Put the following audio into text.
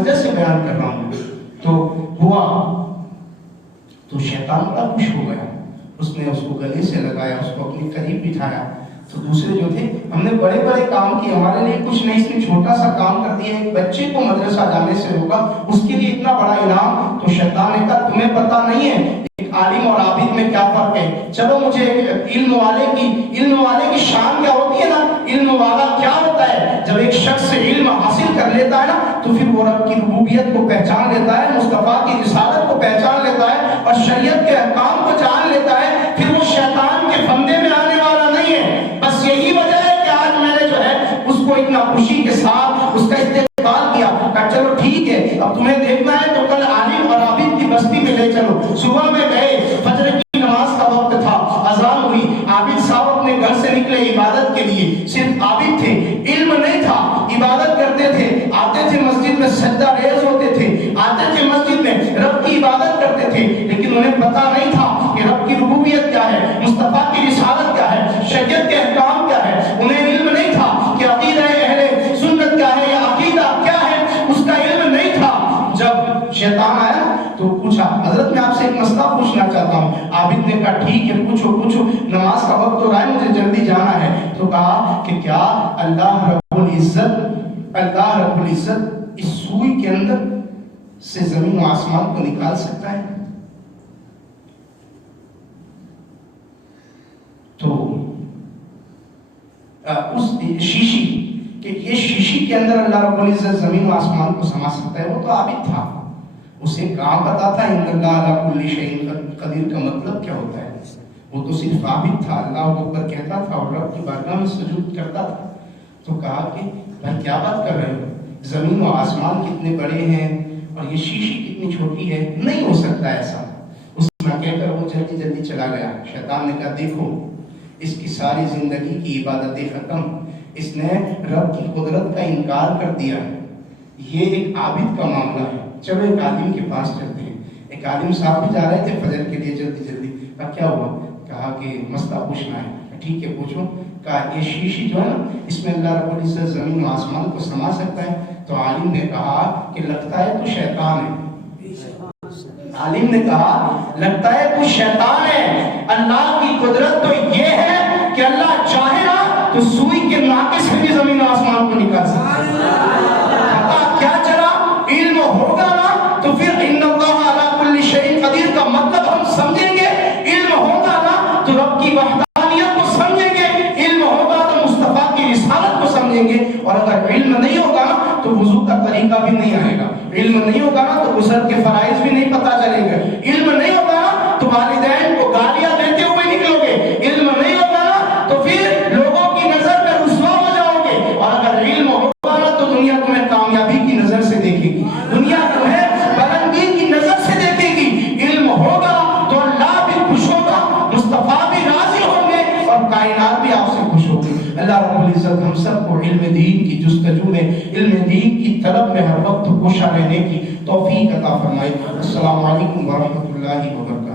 وجہ سے بیان کر رہا ہوں. تو ہوا تو شیطان بڑا خوش ہو گیا، اس نے اس کو گلے سے لگایا، اس کو اپنے قریب بٹھایا. تو دوسرے جو تھے، ہم نے بڑے بڑے کام کیے، ہمارے لیے کچھ نہیں، اس نے چھوٹا سا کام کر دیا، ایک بچے کو مدرسہ جانے سے روکا، اس کے لیے اتنا بڑا انعام. تو شیطان نے کہا تمہیں پتہ نہیں ہے ایک عالم اور عابد میں کیا فرق ہے؟ چلو مجھے علم والے کی شان کیا ہوتی ہے نا، علم والا کیا ہوتا ہے؟ جب ایک شخص علم حاصل کر لیتا ہے نا تو پھر وہ رب کی ربوبیت کو پہچان لیتا ہے، مصطفیٰ کی رسالت کو پہچان لیتا ہے اور شریعت کے احکام کو جان لیتا ہے. پھر وہ شیطان کے فندے میں آنے والا نہیں ہے. بس یہی وجہ ہے کہ آج میں نے جو ہے اس کو اتنا خوشی کے ساتھ اس کا استقبال کیا. کہا چلو ٹھیک ہے، اب تمہیں دیکھنا ہے تو کل عالم اور عابد کی بستی میں لے چلو. صبح میں گئے، فجر کی نماز کا وقت تھا، اذان ہوئی، عابد صاحب اپنے گھر سے نکلے عبادت کے لیے. صرف عابد تھے، علم نہیں تھا، عبادت کرتے تھے، آتے تھے مسجد میں سجدہ ریز ہوتے تھے، آتے تھے مسجد میں رب کی عبادت کرتے تھے، لیکن انہیں پتہ نہیں تھا کہ رب کی ربوبیت کیا ہے، مصطفیٰ کی رسالت کیا ہے، شریعت کے احکام کیا ہے. انہیں علم نہیں تھا کہ عقیدہ اہل سنت کیا ہے یا عقیدہ کیا ہے، اس کا علم نہیں تھا. جب شیطان آیا تو پوچھا حضرت میں آپ سے ایک مسئلہ پوچھنا چاہتا ہوں. عابد نے کہا ٹھیک ہے پوچھو، نماز کا وقت ہو رہا ہے، مجھے جلدی جانا ہے. تو کہا کہ کیا اللہ رب العزت اس سوئی کے اندر سے زمین و آسمان کو نکال سکتا ہے؟ تو اس شیشی کہ یہ شیشی کے اندر اللہ رب العزت زمین و آسمان کو سما سکتا ہے، وہ تو عابد تھا. اسے کہاں پتا تھا ان اللہ علی کل شیء قدیر کا مطلب کیا ہوتا ہے؟ وہ تو صرف عابد تھا، اللہ کو اوپر کہتا تھا اور رب کی بارگاہ میں سجود کرتا تھا. تو کہا کہ بھائی کیا بات کر رہے ہو، زمین و آسمان کتنے بڑے ہیں اور یہ شیشی کتنی چھوٹی ہے، نہیں ہو سکتا ایسا. اس نہ کہہ کر وہ جلدی چلا گیا. شیطان نے کہا دیکھو اس کی ساری زندگی کی عبادتیں ختم، اس نے رب کی قدرت کا انکار کر دیا. یہ ایک عابد کا معاملہ ہے، چلو ایک عالم کے پاس چلتے ہیں. ایک عالم صاحب بھی جا رہے تھے فجر کے لیے جلدی. کہا کیا ہوا؟ کہا کہ مسئلہ پوچھنا ہے. ٹھیک ہے پوچھو. کہا یہ شیشی جو ہے نا اس میں اللہ رب العزت زمین و آسمان کو سما سکتا ہے. تو عالم نے کہا کہ لگتا ہے تو شیطان ہے. عالم نے کہا لگتا ہے تو شیطان ہے. اللہ کی قدرت تو یہ ہے کہ اللہ چاہے نا تو سوئی کے ناقص سے بھی زمین و آسمان کو نکال سکتا ہے. کیا چلا علم ہوگا نا تو پھر ان اللہ علی کل شیء قدیر کا مطلب ہم سمجھیں گے. علم ہوگا نا تو رب کی وحدانیت کو سمجھیں گے، علم ہوگا تو مصطفیٰ کی رسالت کو سمجھیں گے. اور اگر علم نہیں ہوگا نا تو وضو کا طریقہ بھی نہیں آئے گا، علم نہیں ہوگا نا تو غسل کے فرائض بھی نہیں پتہ چلیں گے، علم نہیں ہوگا نا تو والدین کو گالیاں دیتے ہوئے نکلو گے، علم نہیں ہوگا نا تو پھر لوگوں کی نظر میں رسوا ہو جاؤ گے. اور اگر علم ہوگا نا تو دنیا تمہیں کامیابی کی نظر سے دیکھے گی، دنیا تمہیں بلندی کی نظر سے دیکھے گی. علم ہوگا تو اللہ بھی خوش ہوگا، مصطفیٰ بھی راضی ہوں گے اور کائنات بھی آپ سے خوش ہوگی. اللہ رب العزت ہم سب کو علم دین کی جستجو میں، علم دین کی طلب میں ہر وقت کوشاں رہنے کی توفیق عطا فرمائے. السلام علیکم ورحمۃ اللہ وبرکاتہ.